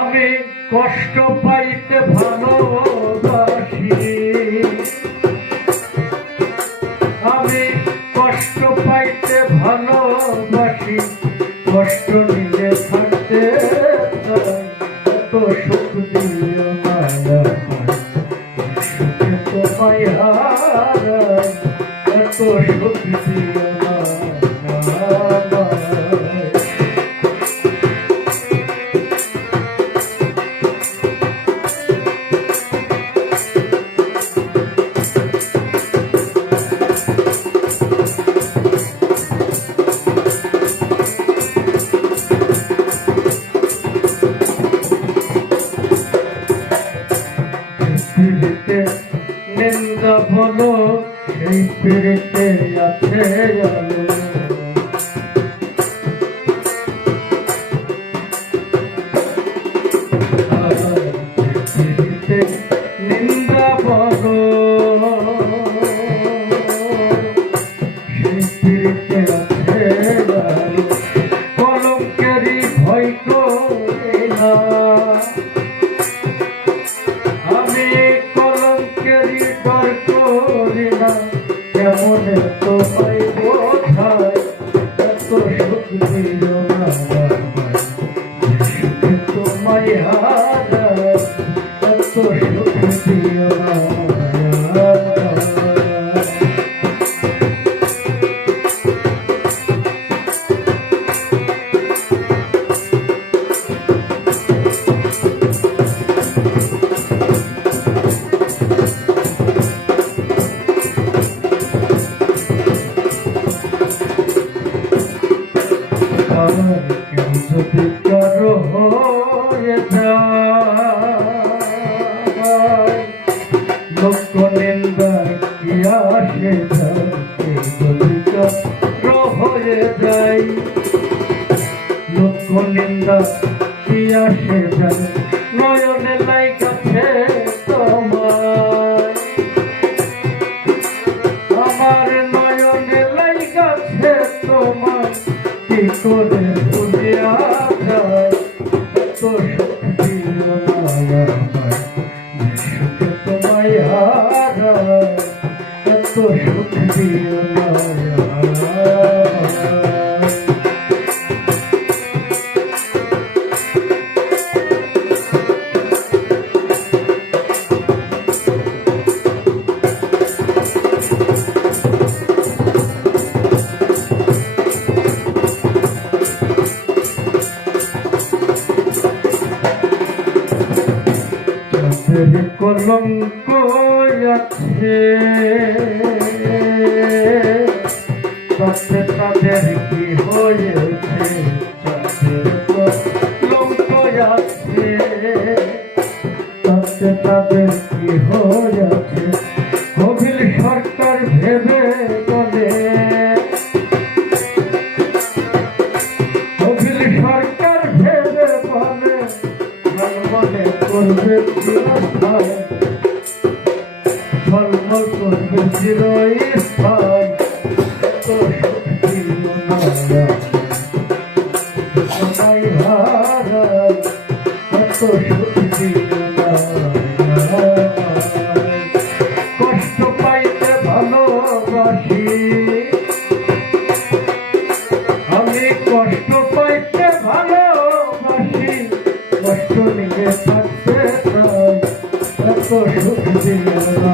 আমি কষ্ট পাইতে ভালোবাসি, আমি কষ্ট পাইতে ভালোবাসি, কষ্ট নিয়ে থাকতে এত সুখ দিও না সুখে তোমায় হারাই, এত সুখ দিও না। পীড়িতে নিন্দা বলো, সেই পীড়িতে আছে আলো। পীড়িতে নিন্দা বলো, সেই পীড়িতে আছে আলো। কলঙ্কেরই ভয় করে না, আমি কলঙ্কেরই ডর করি না। কেমন তোমায় বোঝায় এত সুখ দিও না, সুখে তোমায় হারায় এত সুখ দিও না। কেউ যদি কারো হয়ে যায়, লোক নিন্দার কি আসে যায়। কেউ যদি কারো হয়ে যায়, লোক নিন্দা কি আসে যায়। নয়নে লাইগাছে তোমার, আমার নয়নে লাইগাছে তোমার, কি করে বুঝিয়া যায় এত সুখ দিও না সুখে তোমায় হারায় এত সুখ দিও না। কলঙ্ক আছে তাতে তাদের কি হয়েছে, কলঙ্ক আছে তাতে তাদের কি হয়েছে। কবির সরকার ভেবে বলে, কবির সরকার ভেবে বলে, মনে করবে চিরস্থায়, ঝলমল করবে চিরস্থায় এত সুখ দিও না তোমায় হারায় এত সুখ দিও না। কষ্ট পাইতে ভালোবাসি, আমি কষ্ট পাইতে ভালোবাসি, কষ্ট নিয়ে থাকতে চাই এত সুখ দিও না।